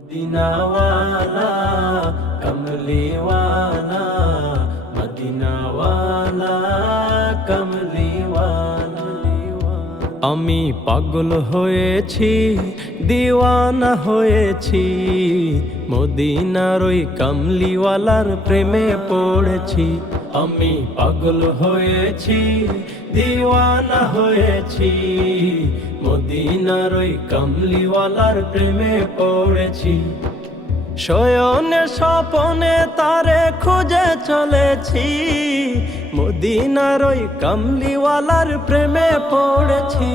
মদিনাওয়ালা কমলিওয়ালা, মদিনাওয়ালা কমলিওয়ালা। আমি পাগল হয়েছি, দিওয়ানা হয়েছি, মদিনার ওই কমলিওয়ালার প্রেমে পড়েছি। আমি পাগল হয়েছি, দিওয়ানা হয়েছি, মদিনার ওই কমলিওয়ালার প্রেমে পড়েছি। শয়নে স্বপনে তারে খুঁজে চলেছি, মদিনার ওই কমলিওয়ালার প্রেমে পড়েছি।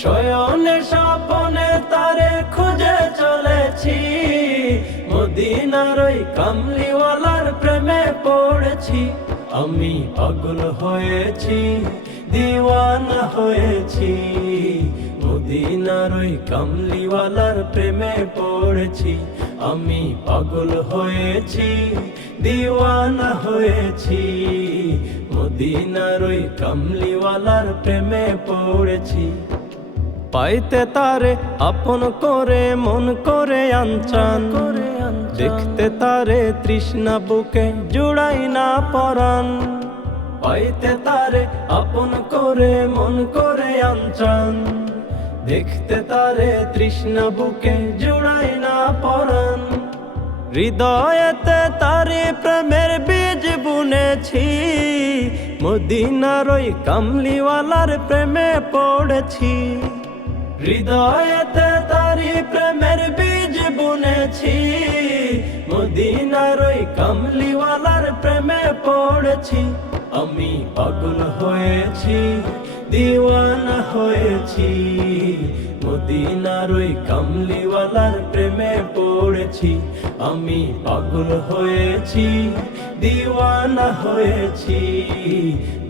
শয়নে স্বপনে তারে খুঁজে চলেছি, মদিনার ওই কমলিওয়ালার প্রেমে পড়েছি। আমি পাগল হয়েছি, দিওয়ানা হয়েছি, মদিনার ওই কমলিওয়ালার প্রেমে পড়েছি। আমি পাগল হয়েছি, দিওয়ানা হয়েছি, মদিনার ওই কমলিওয়ালার প্রেমে পড়েছি। পাইতে তারে আপন করে মন করে আনচান, দেখতে তারে তৃষ্ণা বুকে জুড়াই না পরাণ। পাইতে তারে আপন করে মন করে আনচান, দেখতে তারে তৃষ্ণা বুকে জুড়াই না পরাণ। হৃদয়েতে তারে প্রেমের বীজ বুনেছি, মদিনার ওই কমলিওয়ালার প্রেমে পড়েছি। হৃদয়েতে তারি প্রেমের বীজ বুনেছি, মদিনার ওই কমলিওয়ালার প্রেমে পড়েছি। আমি পাগল হয়েছি, দিওয়ানা হয়েছি, মদিনার ওই কমলিওয়ালার প্রেমে পড়েছি। আমি পাগল হয়েছি, দিওয়ানা হয়েছি,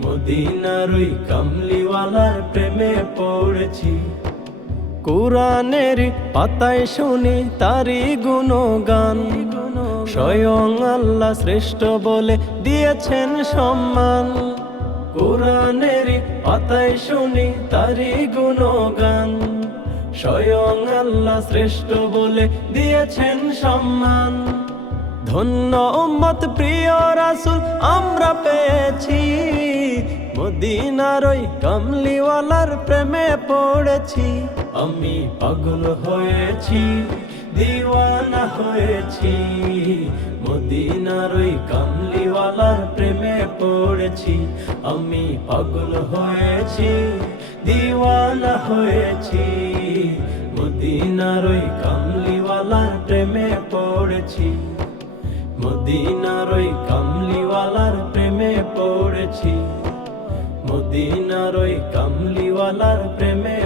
মদিনার ওই কমলিওয়ালার প্রেমে পড়েছি। কুরআনের পাতায় শুনি তারি গুণগান, স্বয়ং আল্লাহ শ্রেষ্ঠ বলে দিয়েছেন সম্মান। কুরআনের পাতায় শুনি তারি গুণগান, স্বয়ং আল্লাহ শ্রেষ্ঠ বলে দিয়েছেন সম্মান। ধন্য উম্মত প্রিয় রাসূল আমরা পেয়েছি, মদিনার ওই কমলিওয়ালার প্রেমে পড়েছি। আমি পাগল হয়েছি, দিওয়ানা হয়েছি, মদিনার ওই কমলিওয়ালার প্রেমে পড়েছি। আমি পাগল হয়েছি, দিওয়ানা হয়েছি, মদিনার ওই কমলিওয়ালার প্রেমে পড়েছি। মদিনার ওই কমলিওয়ালার প্রেমে পড়েছি, মদিনার ওই কমলিওয়ালার প্রেমে